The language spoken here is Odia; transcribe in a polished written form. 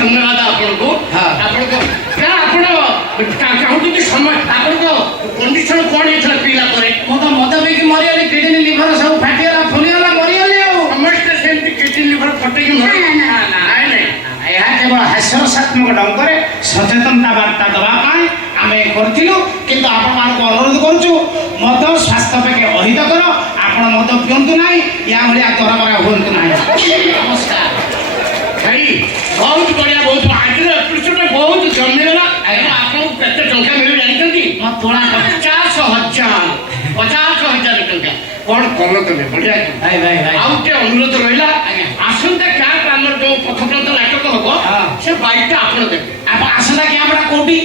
ଧନ୍ୟବାଦ ଆପଣଙ୍କୁ। ଆପଣଙ୍କ ଆପଣ ଚାହୁଁଛନ୍ତି ସମୟ ଆପଣଙ୍କ କଣ୍ଡିସନ କ'ଣ ହେଇଥିଲା ପିଇଲା ପରେ? ମୁଁ ତ ମଦ ପିଇକି ମରିଗଲି, କିଡନୀ ଲିଭର ସବୁ ଫାଟିଗଲା, ଫୁଲିଗଲା, ମରିଗଲି ଆଉ। ସମସ୍ତେ ସେମିତି କିଡନୀ ଲିଭର ଫଟେଇକି ନାଇଁ ଏହା କେବଳ ହାସ୍ୟରସାତ୍ମକ ଢଙ୍ଗରେ ସଚେତନତା ବାର୍ତ୍ତା ଦେବା ପାଇଁ ଆମେ କରିଥିଲୁ। କିନ୍ତୁ ଆପଣମାନଙ୍କୁ ଅନୁରୋଧ କରୁଛୁ, ମଦ ସ୍ୱାସ୍ଥ୍ୟ ପକ୍ଷେ ଅହିତକର। ଆପଣ ମଦ ପିଅନ୍ତୁ ନାହିଁ, ୟା ଭଳିଆ ତରବରା ହୁଅନ୍ତୁ ନାହିଁ। ନମସ୍କାର ଭାଇ, ବହୁତ ବଢିଆ, ବହୁତ ଆଜିର ଏପିସୋଡରେ ବହୁତ ଜମିଗଲା। ଆପଣଙ୍କୁ କେତେ ଟଙ୍କା ମିଳିବ ଜାଣିଛନ୍ତି? ମୋ ତୁଳା 50,000 ଟଙ୍କା। କ'ଣ କଲ ତମେ? ବଢିଆ। ଭାଇ ଭାଇ ଭାଇ ଆଉ ଗୋଟେ ଅନୁରୋଧ ରହିଲା, ଆସନ୍ତା କ୍ୟାମ୍ପ ଆମର ଯୋଉ ପଥପ୍ରାନ୍ତ ନାଟକ ହବ, ସେ ବାଇକଟା ଆପଣ ଦେବେ। ଆପଣ ଆସନ୍ତା କ୍ୟାମ୍ପଟା କୋଉଠି?